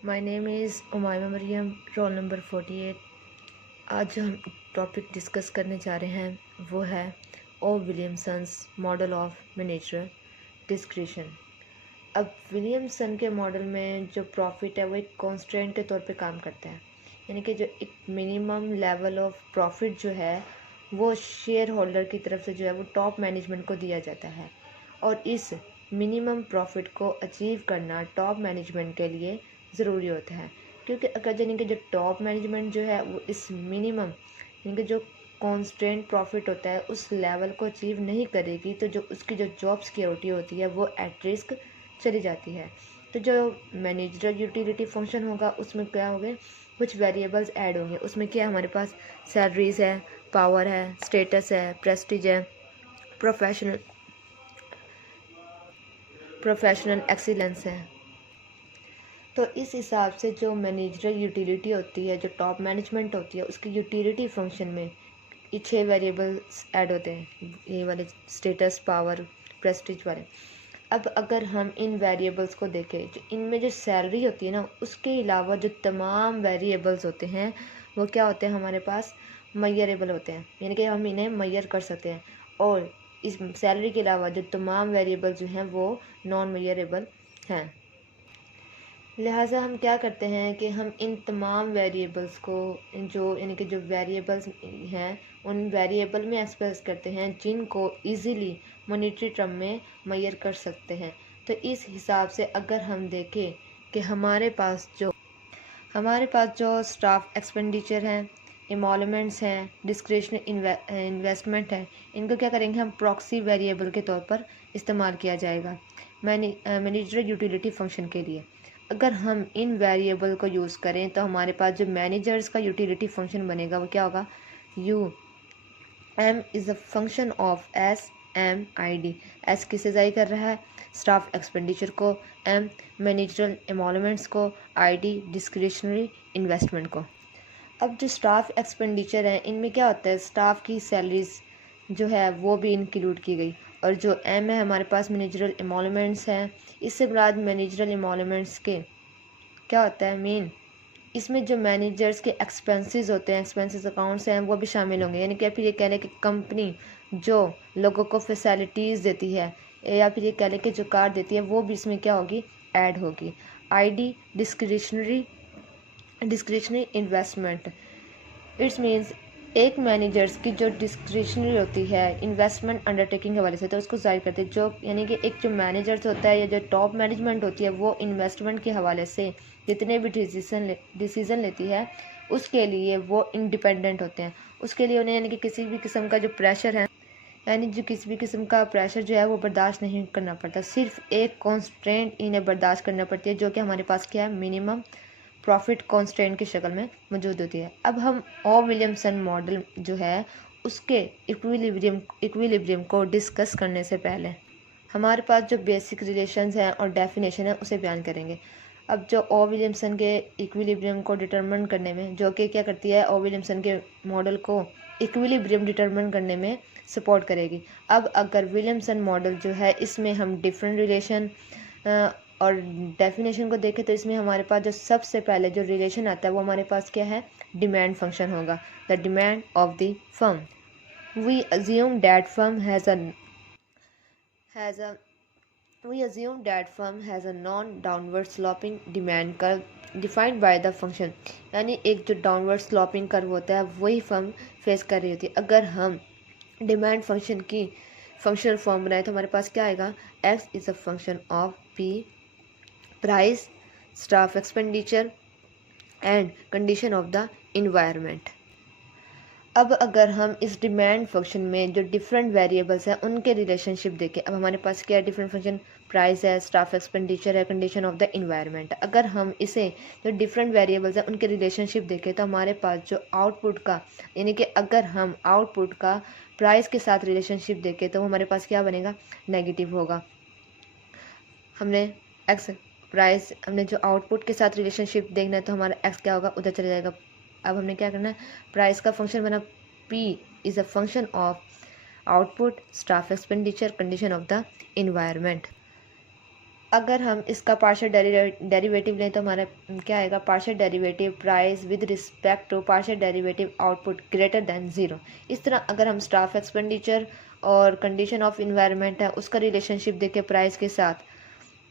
My name is Umaima Maryam, roll number 48। आज जो हम टॉपिक डिस्कस करने जा रहे हैं वो है O Williamson's model of managerial discretion. अब विलियमसन के मॉडल में जो प्रॉफिट है वो एक कॉन्स्टेंट के तौर पे काम करता है, यानी कि जो एक मिनिमम लेवल ऑफ प्रॉफिट जो है वो शेयर होल्डर की तरफ से जो है वो टॉप मैनेजमेंट को दिया जाता है। और इस मिनिमम प्रॉफिट को अचीव करना टॉप मैनेजमेंट के लिए ज़रूरी होता है, क्योंकि अगर यानी कि जो टॉप मैनेजमेंट जो है वो इस मिनिमम यानी कि जो कॉन्स्टेंट प्रॉफिट होता है उस लेवल को अचीव नहीं करेगी तो जो उसकी जो जॉब सिक्योरिटी होती है वो एट रिस्क चली जाती है। तो जो मैनेजरल यूटिलिटी फंक्शन होगा उसमें क्या होंगे, कुछ वेरिएबल्स ऐड होंगे। उसमें क्या है, हमारे पास सैलरीज है, पावर है, स्टेटस है, प्रेस्टीज है, प्रोफेशनल प्रोफेशनल एक्सीलेंस है। तो इस हिसाब से जो मैनेजरल यूटिलिटी होती है, जो टॉप मैनेजमेंट होती है, उसकी यूटिलिटी फंक्शन में ये 6 वेरिएबल्स ऐड होते हैं, ये वाले स्टेटस, पावर, प्रेस्टीज वाले। अब अगर हम इन वेरिएबल्स को देखें, जो इनमें जो सैलरी होती है ना, उसके अलावा जो तमाम वेरिएबल्स होते हैं वो क्या होते हैं, हमारे पास मैयरेबल होते हैं, यानी कि हम इन्हें मैयर कर सकते हैं। और इस सैलरी के अलावा जो तमाम वेरिएबल जो हैं वो नॉन मैयरेबल हैं। लिहाजा हम क्या करते हैं कि हम इन तमाम वेरिएबल्स को, जो यानी कि जो वेरिएबल्स हैं उन वेरिएबल में एक्सप्रेस करते हैं जिनको इजीली मॉनेटरी टर्म में मेजर कर सकते हैं। तो इस हिसाब से अगर हम देखें कि हमारे पास जो स्टाफ एक्सपेंडिचर हैं, एमोलमेंट्स हैं, डिस्क्रिशनरी इन्वेस्टमेंट है, इनको क्या करेंगे हम प्रॉक्सी वेरिएबल के तौर पर इस्तेमाल किया जाएगा मैनेजर यूटिलिटी फंक्शन के लिए। अगर हम इन वेरिएबल को यूज़ करें तो हमारे पास जो मैनेजर्स का यूटिलिटी फंक्शन बनेगा वो क्या होगा, U M is a function of S M I D. S किसे ज़ाई कर रहा है, स्टाफ एक्सपेंडिचर को, एम मैनेजरल एमोलमेंट्स को, आई डी डिस्क्रिशनरी इन्वेस्टमेंट को। अब जो स्टाफ एक्सपेंडिचर है इनमें क्या होता है, स्टाफ की सैलरीज जो है वो भी इंक्लूड की गई। और जो एम है हमारे पास मैनेजरल एमोलमेंट्स हैं, इससे बाद मैनेजरल एमोलमेंट्स के क्या होता है मेन, इसमें जो मैनेजर्स के एक्सपेंसेस होते हैं, एक्सपेंसेस अकाउंट्स हैं, वो भी शामिल होंगे। यानी कि फिर ये कह लें कि कंपनी जो लोगों को फैसिलिटीज़ देती है या फिर ये कह लें कि जो कार देती है वो भी इसमें क्या होगी, ऐड होगी। ID discretionary investment, it's means एक मैनेजर्स की जो डिस्क्रिशनरी होती है इन्वेस्टमेंट अंडरटेकिंग के हवाले से, तो उसको जाहिर करते हैं जो यानी कि एक जो मैनेजर्स होता है या जो टॉप मैनेजमेंट होती है वो इन्वेस्टमेंट के हवाले से जितने भी डिसीज़न लेती है उसके लिए वो इंडिपेंडेंट होते हैं। उसके लिए उन्हें यानी कि किसी भी किस्म का जो प्रेशर है, यानी जो किसी भी किस्म का प्रेशर जो है वो बर्दाश्त नहीं करना पड़ता। सिर्फ एक कॉन्स्टेंट इन्हें बर्दाश्त करना पड़ती है जो कि हमारे पास क्या है, मिनिमम प्रॉफिट कॉन्स्टेंट की शक्ल में मौजूद होती है। अब हम ओ विलियमसन मॉडल जो है उसके इक्विलिब्रियम को डिस्कस करने से पहले हमारे पास जो बेसिक रिलेशंस हैं और डेफिनेशन है उसे बयान करेंगे। अब जो ओ विलियमसन के इक्विलिब्रियम को डिटरमिन करने में, जो कि क्या करती है, ओ विलियमसन के मॉडल को इक्विलिब्रियम डिटरमिन करने में सपोर्ट करेगी। अब अगर विलियमसन मॉडल जो है इसमें हम डिफरेंट रिलेशन और डेफिनेशन को देखें तो इसमें हमारे पास जो सबसे पहले जो रिलेशन आता है वो हमारे पास क्या है, डिमांड फंक्शन होगा, the demand of the firm. We assume that firm has a we assume that firm has a non-downward sloping demand curve defined by the function। यानी एक जो डाउनवर्ड स्लॉपिंग कर्व होता है वही फर्म फेस कर रही होती है। अगर हम डिमांड फंक्शन की फंक्शनल फॉर्म बनाए तो हमारे पास क्या आएगा, x is a function of P, price, staff expenditure and condition of the environment. अब अगर हम इस डिमांड फंक्शन में जो डिफरेंट वेरिएबल्स हैं उनके रिलेशनशिप देखें, अब हमारे पास क्या है, डिफरेंट फंक्शन, प्राइस है, स्टाफ एक्सपेंडिचर है, कंडीशन ऑफ द इन्वायरमेंट। अगर हम इसे जो डिफरेंट वेरिएबल्स हैं उनके रिलेशनशिप देखें तो हमारे पास जो आउटपुट का, यानी कि अगर हम आउटपुट का प्राइस के साथ रिलेशनशिप देखें तो हमारे पास क्या बनेगा, नेगेटिव होगा। हमने एक्स प्राइस, हमने जो आउटपुट के साथ रिलेशनशिप देखना है तो हमारा एक्स क्या होगा, उधर चले जाएगा। अब हमने क्या करना है, प्राइस का फंक्शन बना P is a function of output, staff expenditure, condition of the environment. अगर हम इसका पार्शियल डेरिवेटिव लें तो हमारा क्या आएगा, partial derivative price with respect to partial derivative output greater than zero. इस तरह अगर हम स्टाफ एक्सपेंडिचर और कंडीशन ऑफ इन्वायरमेंट है उसका रिलेशनशिप देखें प्राइस के साथ,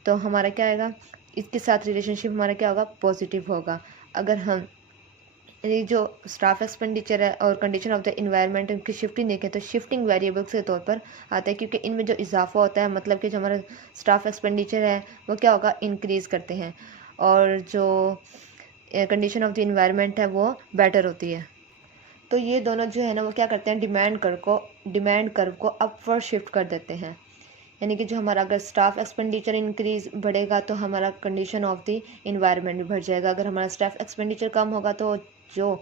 तो हमारा क्या आएगा, इसके साथ रिलेशनशिप हमारा क्या होगा, पॉजिटिव होगा। अगर हम ये जो स्टाफ एक्सपेंडिचर है और कंडीशन ऑफ द इन्वायरमेंट उनकी शिफ्टिंग देखें तो शिफ्टिंग वेरिएबल्स के तौर पर आता है, क्योंकि इनमें जो इजाफा होता है मतलब कि जो हमारा स्टाफ एक्सपेंडिचर है वो क्या होगा, इंक्रीज़ करते हैं, और जो कंडीशन ऑफ द इन्वायरमेंट है वो बेटर होती है। तो ये दोनों जो है ना वो क्या करते हैं, डिमांड कर्व को अपवर्ड शिफ्ट कर देते हैं। यानी कि जो हमारा अगर स्टाफ एक्सपेंडिचर इंक्रीज बढ़ेगा तो हमारा कंडीशन ऑफ द इन्वायरमेंट भी बढ़ जाएगा, अगर हमारा स्टाफ एक्सपेंडिचर कम होगा तो जो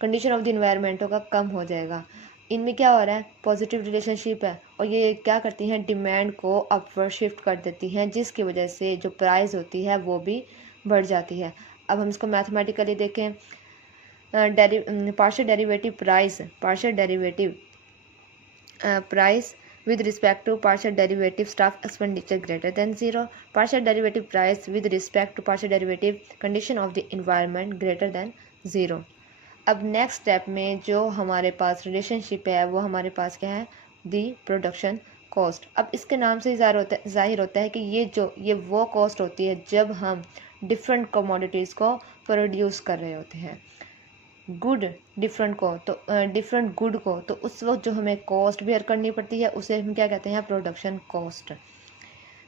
कंडीशन ऑफ द इन्वायरमेंट होगा कम हो जाएगा। इनमें क्या हो रहा है, पॉजिटिव रिलेशनशिप है, और ये क्या करती हैं, डिमांड को अपवर्ड शिफ्ट कर देती हैं, जिसकी वजह से जो प्राइस होती है वो भी बढ़ जाती है। अब हम इसको मैथमेटिकली देखें, partial derivative price with respect to partial derivative staff expenditure greater than zero, partial derivative price with respect to partial derivative condition of the environment greater than zero। अब नेक्स्ट स्टेप में जो हमारे पास relationship है वो हमारे पास क्या है, दी प्रोडक्शन कॉस्ट। अब इसके नाम से जाहिर होता है कि ये वो कॉस्ट होती है जब हम डिफरेंट कमोडिटीज़ को प्रोड्यूस कर रहे होते हैं, डिफरेंट गुड को, तो उस वक्त जो हमें कॉस्ट बेयर करनी पड़ती है उसे हम क्या कहते हैं, production cost.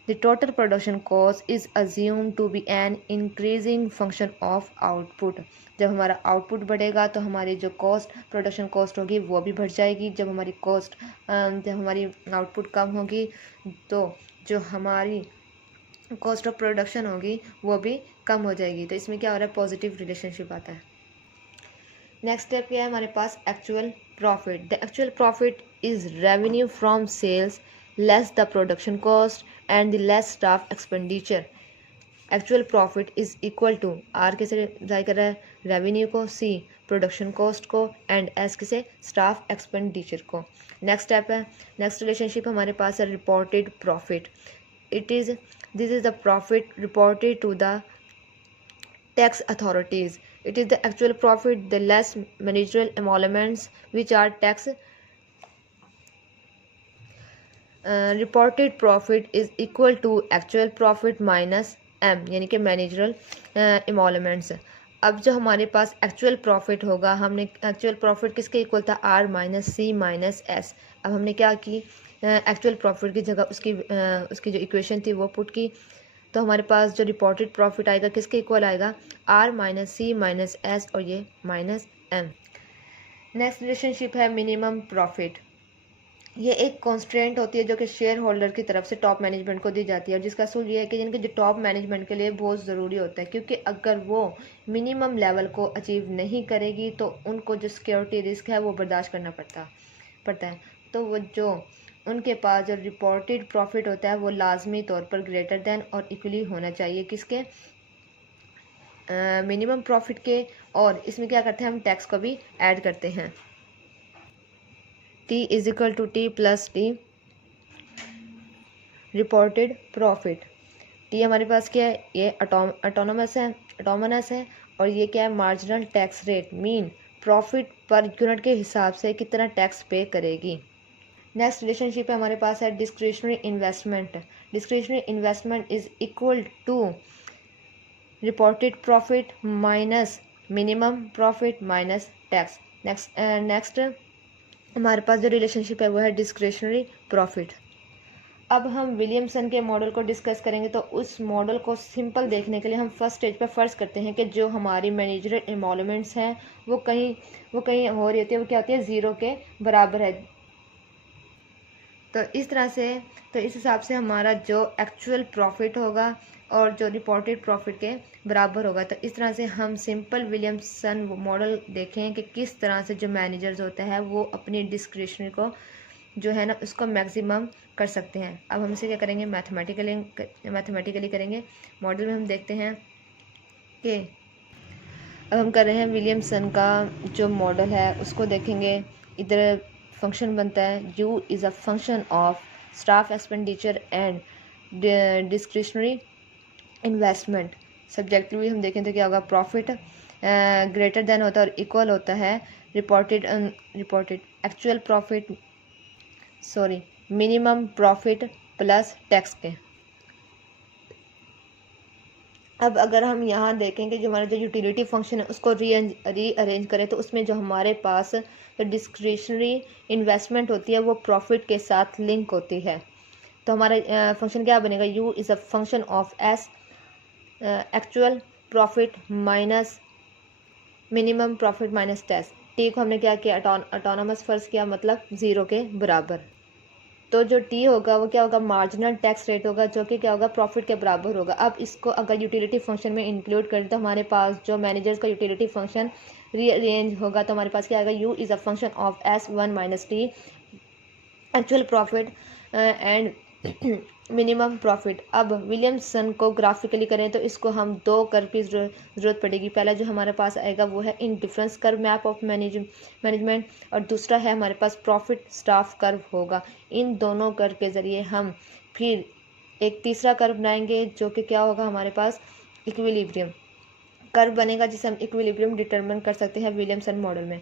The total production cost is assume to be an increasing function of output. जब हमारा आउटपुट बढ़ेगा तो हमारी जो प्रोडक्शन कॉस्ट होगी वो भी बढ़ जाएगी। जब हमारी आउटपुट कम होगी तो जो हमारी कॉस्ट ऑफ प्रोडक्शन होगी वो भी कम हो जाएगी। तो इसमें क्या हो रहा है, पॉजिटिव रिलेशनशिप आता है। नेक्स्ट स्टेप क्या है हमारे पास, actual profit. The actual profit is revenue from sales less the production cost and the less staff expenditure. Actual profit is equal to R किसे ड्राई कर रहा है, रेवेन्यू को, सी प्रोडक्शन कॉस्ट को, एंड एस किसे, स्टाफ एक्सपेंडिचर को। Next step है, नेक्स्ट रिलेशनशिप हमारे पास है reported profit. This is the profit reported to the tax authorities. It is the actual profit, the less managerial emoluments which are tax. Reported profit is equal to actual profit minus M, यानी कि managerial emoluments। अब जो हमारे पास actual profit होगा, हमने actual profit किसके equal था, R minus C minus S. अब हमने क्या की, एक्चुअल प्रॉफिट की जगह उसकी जो इक्वेशन थी वो पुट की, तो हमारे पास जो रिपोर्टेड प्रॉफिट आएगा किसके इक्वल आएगा, R minus C minus S, और ये माइनस एम। नेक्स्ट रिलेशनशिप है मिनिमम प्रॉफिट। ये एक कॉन्स्ट्रेंट होती है जो कि शेयर होल्डर की तरफ से टॉप मैनेजमेंट को दी जाती है, और जिसका असूल ये है कि जिनके जो टॉप मैनेजमेंट के लिए बहुत ज़रूरी होता है, क्योंकि अगर वो मिनिमम लेवल को अचीव नहीं करेगी तो उनको जो सिक्योरिटी रिस्क है वो बर्दाश्त करना पड़ता है। तो वो जो उनके पास जो रिपोर्टेड प्रॉफिट होता है वो लाजमी तौर पर ग्रेटर देन और इक्वली होना चाहिए किसके, मिनिमम प्रॉफिट के। और इसमें क्या करते हैं, हम टैक्स को भी ऐड करते हैं। T is equal to T plus T reported profit. T हमारे पास क्या है, ये अटोनमस है, और ये क्या है, marginal tax rate, mean profit per unit के हिसाब से कितना टैक्स पे करेगी। नेक्स्ट रिलेशनशिप है हमारे पास है discretionary investment. Discretionary investment is equal to reported profit minus minimum profit minus tax. Next हमारे पास जो रिलेशनशिप है वो है डिस्क्रिशनरी प्रॉफिट। अब हम विलियमसन के मॉडल को डिस्कस करेंगे, तो उस मॉडल को सिंपल देखने के लिए हम फर्स्ट स्टेज पर फ़र्ज़ करते हैं कि जो हमारी मैनेजरल एमोलमेंट्स हैं वो कहीं हो रही होती है, वो क्या होती है, ज़ीरो के बराबर है। तो इस हिसाब से हमारा जो एक्चुअल प्रॉफिट होगा और जो रिपोर्टेड प्रॉफिट के बराबर होगा। तो इस तरह से हम सिंपल विलियमसन मॉडल देखें कि किस तरह से जो मैनेजर्स होता है वो अपनी डिस्क्रिशनरी को जो है ना उसको मैक्सिमम कर सकते हैं। अब हम इसे क्या करेंगे, मैथमेटिकली करेंगे। मॉडल में हम देखते हैं कि अब हम कर रहे हैं विलियमसन का जो मॉडल है उसको देखेंगे। इधर फंक्शन बनता है u is a function of staff expenditure and discretionary investment. Subjectively हम देखें तो क्या होगा, प्रॉफिट ग्रेटर देन होता है और इक्वल होता है reported actual profit, sorry minimum profit plus tax के। अब अगर हम यहाँ देखें कि जो हमारा जो यूटिलिटी फंक्शन है उसको रीअरेंज करें तो उसमें जो हमारे पास डिस्क्रिशनरी इन्वेस्टमेंट होती है वो प्रॉफिट के साथ लिंक होती है। तो हमारा फंक्शन क्या बनेगा, you is a function of S actual profit minus minimum profit minus tax. T को हमने क्या किया, ऑटोनोमस फर्ज किया, मतलब 0 के बराबर। तो जो टी होगा वो क्या होगा, मार्जिनल टैक्स रेट होगा, जो कि क्या होगा, प्रॉफिट के बराबर होगा। अब इसको अगर यूटिलिटी फंक्शन में इंक्लूड करें तो हमारे पास जो मैनेजर्स का यूटिलिटी फंक्शन रीअरेंज होगा तो हमारे पास क्या आएगा, you is a function of S one minus T actual profit and minimum profit. अब विलियमसन को ग्राफिकली करें तो इसको हम दो कर्व की ज़रूरत पड़ेगी। पहला जो हमारे पास आएगा वो है in difference curve map of management और दूसरा है हमारे पास प्रॉफिट स्टाफ कर्व होगा। इन दोनों कर्व के ज़रिए हम फिर एक तीसरा कर्व बनाएंगे जो कि क्या होगा, हमारे पास इक्विलिब्रियम कर्व बनेगा जिसे हम इक्विलिब्रियम डिटरमिन कर सकते हैं विलियमसन मॉडल में।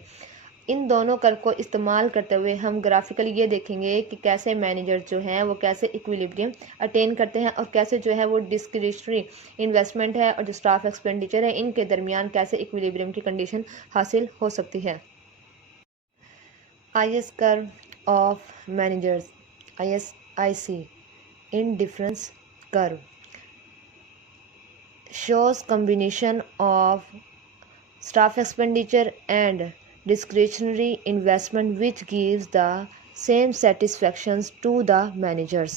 इन दोनों कर्व को इस्तेमाल करते हुए हम ग्राफिकली ये देखेंगे कि कैसे मैनेजर जो हैं वो कैसे इक्विलिब्रियम अटेन करते हैं और कैसे जो है वो डिस्क्रिशनरी इन्वेस्टमेंट है और जो स्टाफ एक्सपेंडिचर है इनके दरमियान कैसे इक्विलिब्रियम की कंडीशन हासिल हो सकती है। IS curve of managers, ISIC in difference curve shows combination of staff expenditure and discretionary investment which gives the same satisfactions to the managers।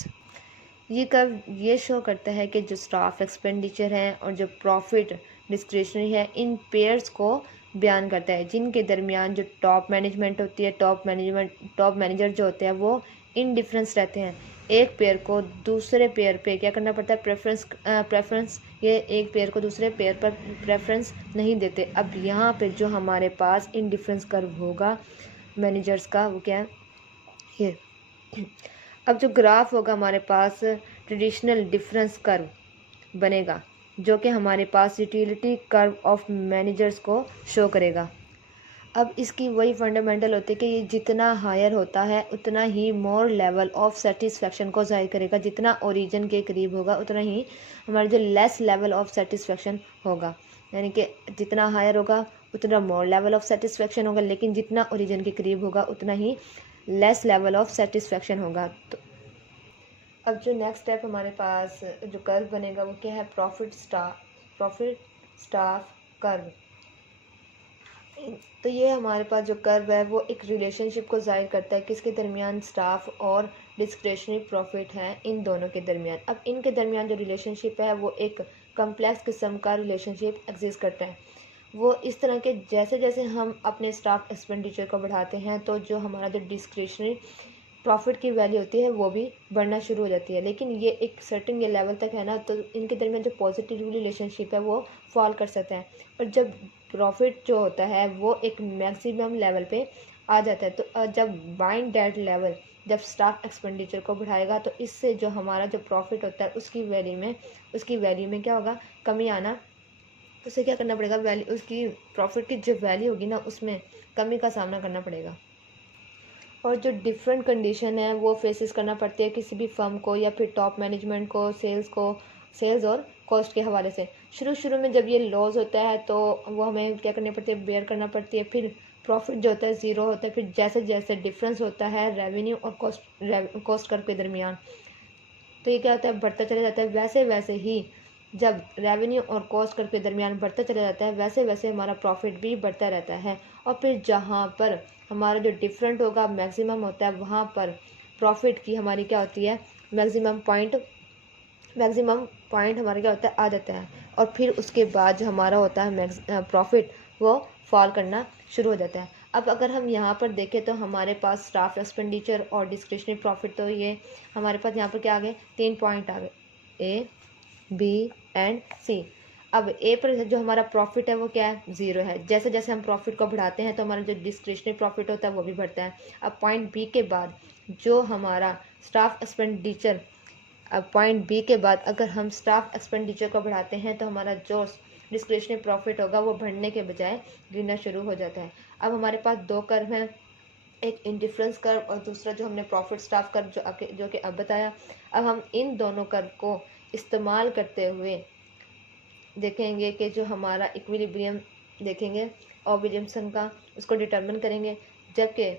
ये कर्व ये शो करता है कि जो स्टाफ एक्सपेंडिचर है और जो प्रॉफिट डिस्क्रिशनरी है इन पेयर्स को बयान करता है जिनके दरमियान जो टॉप मैनेजमेंट होती है, टॉप मैनेजर जो होते हैं वो इनडिफरेंस रहते हैं। एक पेयर को दूसरे पेयर पे क्या करना पड़ता है, प्रेफरेंस ये एक पेयर को दूसरे पेयर पर प्रेफरेंस नहीं देते। अब यहाँ पे जो हमारे पास इनडिफरेंस कर्व होगा मैनेजर्स का वो क्या है, ये। अब जो ग्राफ होगा हमारे पास ट्रेडिशनल डिफरेंस कर्व बनेगा जो कि हमारे पास यूटिलिटी कर्व ऑफ मैनेजर्स को शो करेगा। अब इसकी वही फंडामेंटल होती है कि ये जितना हायर होता है उतना ही मोर लेवल ऑफ सेटिस्फेक्शन को जाहिर करेगा, जितना ओरिजिन के करीब होगा उतना ही हमारा जो लेस लेवल ऑफ सेटिस्फेक्शन होगा, यानी कि जितना हायर होगा उतना मोर लेवल ऑफ सेटिस्फेक्शन होगा, लेकिन जितना ओरिजिन के करीब होगा उतना ही लेस लेवल ऑफ सेटिस्फेक्शन होगा। तो अब जो नेक्स्ट स्टेप हमारे पास जो कर्व बनेगा वो क्या है, प्रॉफिट स्टाफ कर्व। तो ये हमारे पास जो कर्व है वो एक रिलेशनशिप को जाहिर करता है किसके दरमियान, स्टाफ और डिस्क्रिशनरी प्रॉफिट है इन दोनों के दरमियान। अब इनके दरमियान जो रिलेशनशिप है वो एक कम्प्लेक्स किस्म का रिलेशनशिप एग्जिस्ट करता है। वो इस तरह के जैसे जैसे हम अपने स्टाफ एक्सपेंडिचर को बढ़ाते हैं तो जो हमारा जो डिस्क्रिशनरी प्रॉफिट की वैल्यू होती है वो भी बढ़ना शुरू हो जाती है, लेकिन ये एक सर्टेन ये लेवल तक है ना, तो इनके दरमियान जो पॉजिटिव रिलेशनशिप है वो फॉल कर सकता है। और जब प्रॉफिट जो होता है वो एक मैक्सिमम लेवल पे आ जाता है तो जब बाइंड डेट लेवल जब स्टाफ एक्सपेंडिचर को बढ़ाएगा तो इससे जो हमारा जो प्रॉफिट होता है उसकी वैल्यू में क्या होगा, कमी आना। उसे क्या करना पड़ेगा, वैल्यू उसकी प्रॉफिट की जो वैल्यू होगी ना उसमें कमी का सामना करना पड़ेगा। और जो डिफरेंट कंडीशन है वो फेसेस करना पड़ती है किसी भी फर्म को या फिर टॉप मैनेजमेंट को, सेल्स और कॉस्ट के हवाले से। शुरू में जब ये लॉस होता है तो वो हमें क्या करनी पड़ती है, बेयर करना पड़ती है। फिर प्रॉफिट जो होता है 0 होता है। फिर जैसे जैसे डिफरेंस होता है रेवेन्यू और कॉस्ट कर्व के दरमियान तो ये क्या होता है, बढ़ता चला जाता है। वैसे वैसे ही जब रेवेन्यू और कॉस्ट कर्व के दरमियान बढ़ता चला जाता है वैसे वैसे हमारा प्रॉफिट भी बढ़ता रहता है। और फिर जहाँ पर हमारा जो डिफरेंट होगा मैक्सिमम होता है वहाँ पर प्रॉफिट की हमारी क्या होती है, मैक्सिमम पॉइंट हमारा क्या होता है, आ जाता है। और फिर उसके बाद जो हमारा होता है प्रॉफिट वो फॉल करना शुरू हो जाता है। अब अगर हम यहाँ पर देखें तो हमारे पास स्टाफ एक्सपेंडिचर और डिस्क्रिशनरी प्रॉफिट, तो ये हमारे पास यहाँ पर क्या आ गए, 3 पॉइंट आ गए, ए बी एंड सी। अब ए पर जो हमारा प्रॉफिट है वो क्या है, 0 है। जैसे जैसे हम प्रॉफिट को बढ़ाते हैं तो हमारा जो डिस्क्रिशनरी प्रॉफिट होता है वो भी बढ़ता है। अब पॉइंट बी के बाद जो हमारा स्टाफ एक्सपेंडिचर अब पॉइंट बी के बाद अगर हम स्टाफ एक्सपेंडिचर को बढ़ाते हैं तो हमारा जो डिस्क्रिशनरी प्रॉफिट होगा वो बढ़ने के बजाय गिरना शुरू हो जाता है। अब हमारे पास दो कर्व हैं, एक इंडिफरेंस कर्व और दूसरा जो हमने प्रॉफिट स्टाफ कर्व जो कि अब बताया। अब हम इन दोनों कर्व को इस्तेमाल करते हुए देखेंगे कि जो हमारा इक्विलिब्रियम देखेंगे और विलियमसन का, उसको डिटरमिन करेंगे, जबकि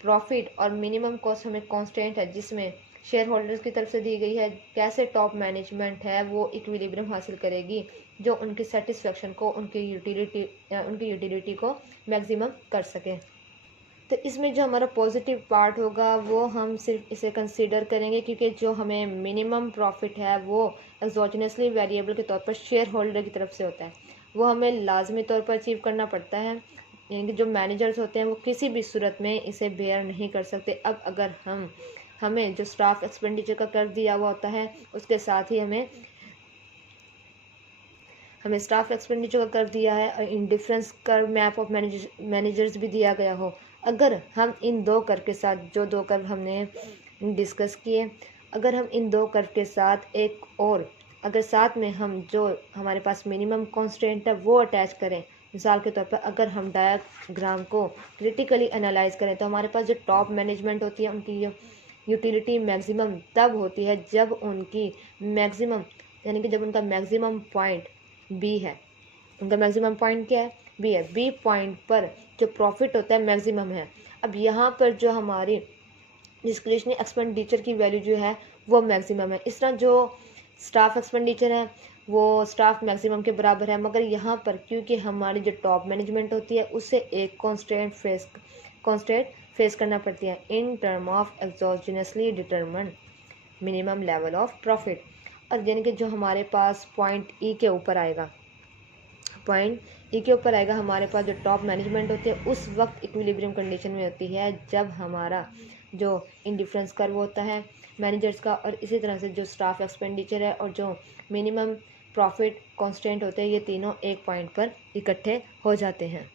प्रॉफिट और मिनिमम कॉस्ट हमें कांस्टेंट है जिसमें शेयर होल्डर्स की तरफ से दी गई है। कैसे टॉप मैनेजमेंट है वो इक्विलिब्रियम हासिल करेगी जो उनकी सेटिस्फेक्शन को, उनकी यूटिलिटी को मैक्सिमम कर सके। तो इसमें जो हमारा पॉजिटिव पार्ट होगा वो हम सिर्फ इसे कंसीडर करेंगे क्योंकि जो हमें मिनिमम प्रॉफिट है वो एक्सोजनसली वेरिएबल के तौर पर शेयर होल्डर की तरफ से होता है, वो हमें लाजमी तौर पर अचीव करना पड़ता है। यानी कि जो मैनेजर्स होते हैं वो किसी भी सूरत में इसे बेयर नहीं कर सकते। अब अगर हमें जो स्टाफ एक्सपेंडिचर का कर दिया हुआ होता है उसके साथ ही हमें स्टाफ एक्सपेंडिचर का कर दिया है और इंडिफरेंस कर मैप ऑफ मैनेजर्स भी दिया गया हो, अगर हम इन दो कर्व के साथ, जो दो कर्व हमने डिस्कस किए, अगर हम इन दो कर्व के साथ एक और अगर साथ में हम जो हमारे पास मिनिमम कॉन्स्टेंट है वो अटैच करें, मिसाल के तौर पर अगर हम डायग्राम को क्रिटिकली एनालाइज करें तो हमारे पास जो टॉप मैनेजमेंट होती है उनकी यूटिलिटी मैक्सिमम तब होती है जब उनकी मैक्सिमम, यानी कि जब उनका मैक्सिमम पॉइंट बी है। उनका मैक्सिमम पॉइंट क्या है? बी है। बी पॉइंट पर जो प्रॉफिट होता है मैक्सिमम है। अब यहाँ पर जो हमारी डिस्क्रिशनरी एक्सपेंडिचर की वैल्यू जो है वो मैक्सिमम है। इस तरह जो स्टाफ एक्सपेंडिचर है वो स्टाफ मैक्सिमम के बराबर है, मगर यहाँ पर क्योंकि हमारी जो टॉप मैनेजमेंट होती है उससे एक कॉन्स्टेंट फेस करना पड़ती है in term of exogenously determined minimum level of profit. और यानी कि जो हमारे पास पॉइंट ई के ऊपर आएगा, हमारे पास जो टॉप मैनेजमेंट होती है उस वक्त इक्विलिब्रियम कंडीशन में होती है जब हमारा जो इंडिफरेंस कर्व होता है मैनेजर्स का, और इसी तरह से जो स्टाफ एक्सपेंडिचर है और जो मिनिमम प्रॉफिट कांस्टेंट होते हैं, ये तीनों एक पॉइंट पर इकट्ठे हो जाते हैं।